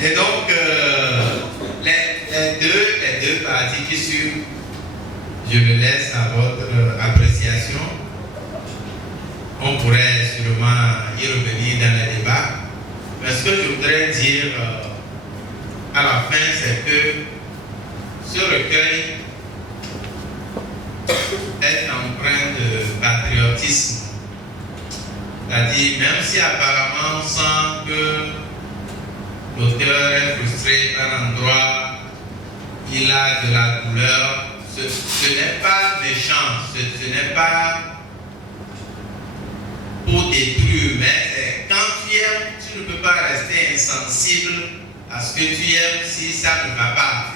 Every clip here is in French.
Et donc, les deux parties qui suivent, je le laisse à votre appréciation. On pourrait sûrement y revenir dans les débats. Mais ce que je voudrais dire à la fin, c'est que ce recueil est empreint de patriotisme. C'est-à-dire, même si apparemment on sent que l'auteur est frustré par endroit, il a de la douleur, ce n'est pas méchant, ce n'est pas pour détruire, mais quand tu aimes, tu ne peux pas rester insensible à ce que tu aimes si ça ne va pas.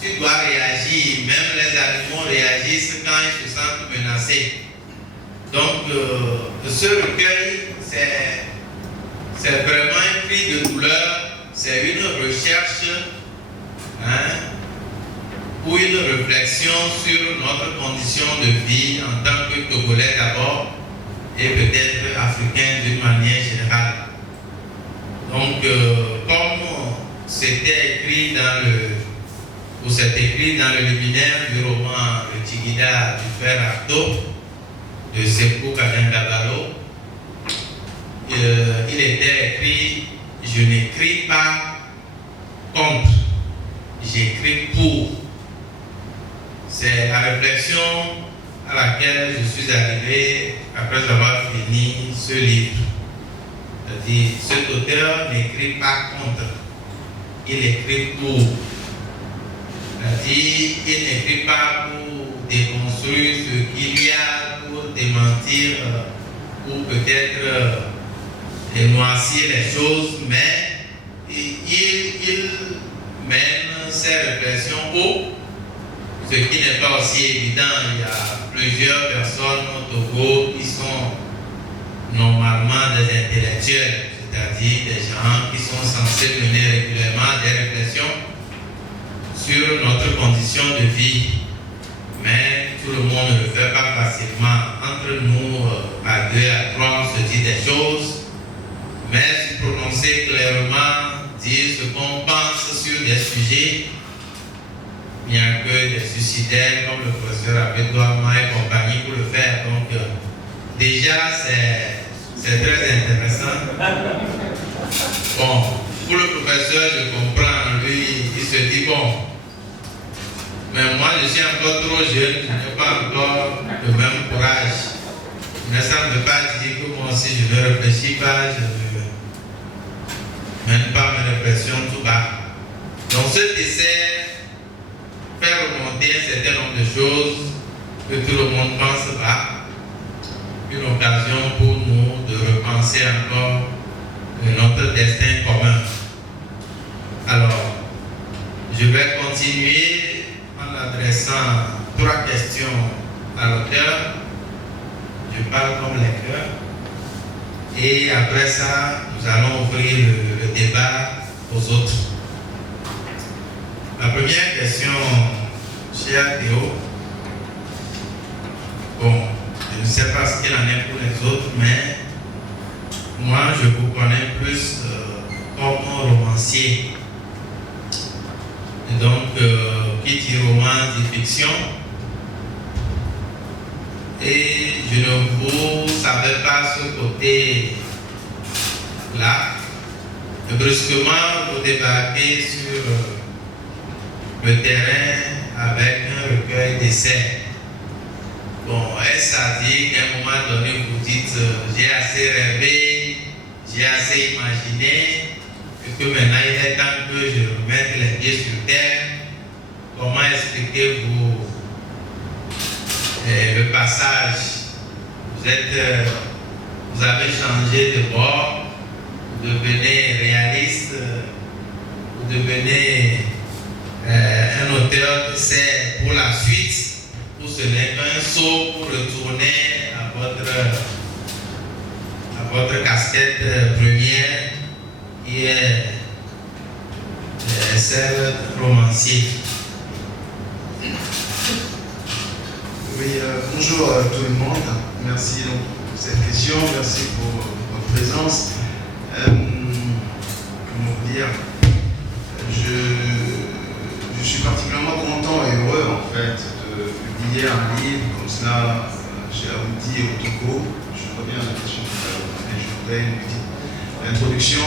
Tu dois réagir, même les animaux réagissent quand ils se sentent menacés. Donc, ce recueil, c'est vraiment un cri de douleur, c'est une recherche ou une réflexion sur notre condition de vie en tant que Togolais d'abord et peut-être africain d'une manière générale. Donc, comme c'était écrit dans le liminaire du roman Le Tigida du frère Artaud de Sekou Kadangabalo, il était écrit « Je n'écris pas contre, j'écris pour ». C'est la réflexion à laquelle je suis arrivé après avoir fini ce livre. C'est-à-dire, cet auteur n'écrit pas contre, il écrit pour. C'est-à-dire, il n'écrit pas pour déconstruire ce qu'il y a, pour démentir ou peut-être noircir les choses, mais il mène ses réflexions haut, ce qui n'est pas aussi évident. Il y a plusieurs personnes au Togo qui sont normalement des intellectuels, c'est-à-dire des gens qui sont censés mener régulièrement des réflexions sur notre condition de vie. Mais tout le monde ne le fait pas facilement. Entre nous, à deux, à trois, on se dit des choses, mais se prononcer clairement, dire ce qu'on pense sur des sujets, bien que des suicidaires comme le professeur Abedouama et compagnie pour le faire. Donc, déjà, c'est très intéressant. Bon, pour le professeur, je comprends, lui, il se dit, bon, mais moi, je suis encore trop jeune, je n'ai pas encore le même courage. Mais ça ne veut pas dire que moi aussi, je ne réfléchis pas, je ne mène pas mes réflexions tout bas. Donc, cet essai fait remonter un certain nombre de choses que tout le monde pense pas. Une occasion pour nous de repenser encore notre destin commun. Alors, je vais continuer en adressant 3 questions à l'auteur. Je parle comme lecteur. Et après ça, nous allons ouvrir le débat aux autres. La première question, cher Théo, bon, je ne sais pas ce qu'il en est pour les autres, mais moi, je vous connais plus comme romancier. Et donc, qui dit romance, dit fiction. Et je ne vous savais pas ce côté-là. Et brusquement, vous débarquez sur le terrain avec un recueil d'essais. Bon, est-ce à dire qu'à un moment donné, vous dites j'ai assez rêvé, j'ai assez imaginé, et que maintenant il est temps que je remette les pieds sur terre? Comment expliquez-vous le passage? Vous avez changé de bord, vous devenez réaliste, vous devenez un auteur d'essai pour la suite, ou ce n'est qu'un saut pour retourner à votre casquette première, qui est celle de romancier. Oui, bonjour à tout le monde. Merci donc pour cette question, merci pour votre présence. Comment vous dire. Je suis particulièrement content et heureux en fait de publier un livre comme cela chez Aoudi et au Togo. Je reviens à la question tout à l'heure, mais je voudrais une petite introduction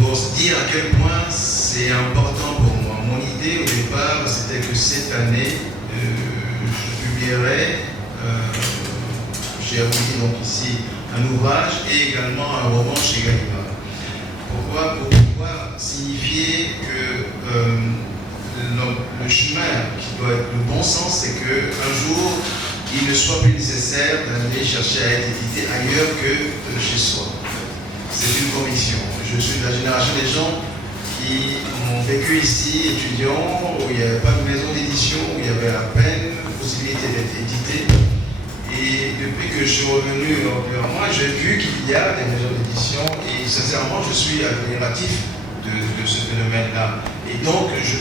pour se dire à quel point c'est important pour moi. Mon idée au départ, c'était que cette année, je publierais chez Aoudi, donc ici, un ouvrage et également un roman chez Gallimard. Pourquoi? Pour pouvoir signifier que le chemin qui doit être le bon sens, c'est qu'un jour, il ne soit plus nécessaire d'aller chercher à être édité ailleurs que chez soi. C'est une conviction. Je suis de la génération des gens qui ont vécu ici, étudiants, où il n'y avait pas de maison d'édition, où il y avait à peine possibilité d'être édité. Et depuis que je suis revenu vers moi, j'ai vu qu'il y a des maisons d'édition et sincèrement, je suis admiratif de ce phénomène-là. Et donc, je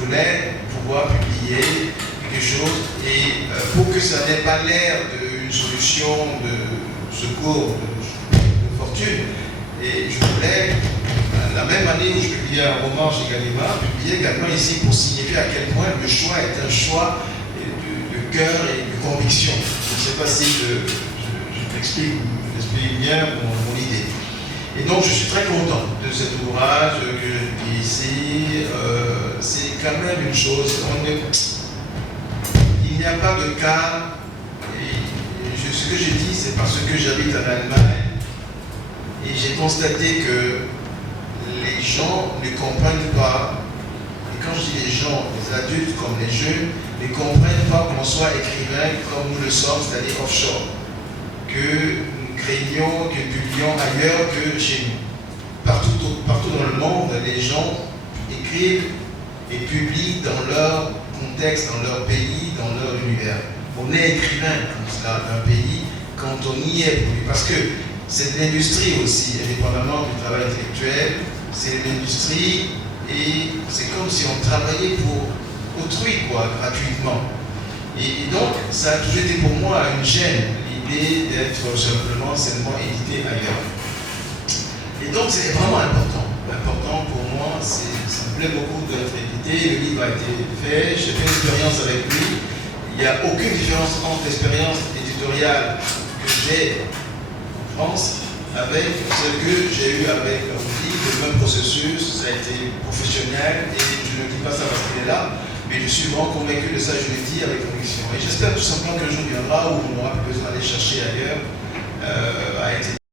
voulais pouvoir publier quelque chose et pour que ça n'ait pas l'air d'une solution de secours, de fortune. Et je voulais, la même année où je publiais un roman chez Gallimard, publier également ici pour signifier à quel point le choix est un choix de cœur et de conviction. Je ne sais pas si je t'explique bien mon idée. Et donc je suis très content de cet ouvrage que je publie ici. C'est quand même une chose, il n'y a pas de cas, et ce que j'ai dit c'est parce que j'habite en Allemagne et j'ai constaté que les gens ne comprennent pas, et quand je dis les gens, les adultes comme les jeunes, ne comprennent pas qu'on soit écrivain comme nous le sommes, c'est-à-dire offshore, que nous craignons, que nous publions ailleurs que chez nous. Partout dans le monde, les gens écrivent et publient dans leur contexte, dans leur pays, dans leur univers. On est écrivain comme cela d'un pays quand on y est pour lui, parce que c'est de l'industrie aussi, indépendamment du travail intellectuel, c'est de l'industrie et c'est comme si on travaillait pour autrui, gratuitement. Et donc, ça a toujours été pour moi une gêne, l'idée d'être seulement édité ailleurs. Et donc, c'est vraiment important. Important pour moi, ça me plaît beaucoup d'être édité, le livre a été fait, j'ai fait une expérience avec lui. Il n'y a aucune différence entre l'expérience éditoriale que j'ai en France avec celle que j'ai eue avec Aoudi, le même processus, ça a été professionnel et je ne dis pas ça parce qu'il est là, mais je suis vraiment convaincu de ça, je le dis avec conviction. Et j'espère tout simplement qu'un jour viendra où on n'aura plus besoin d'aller chercher ailleurs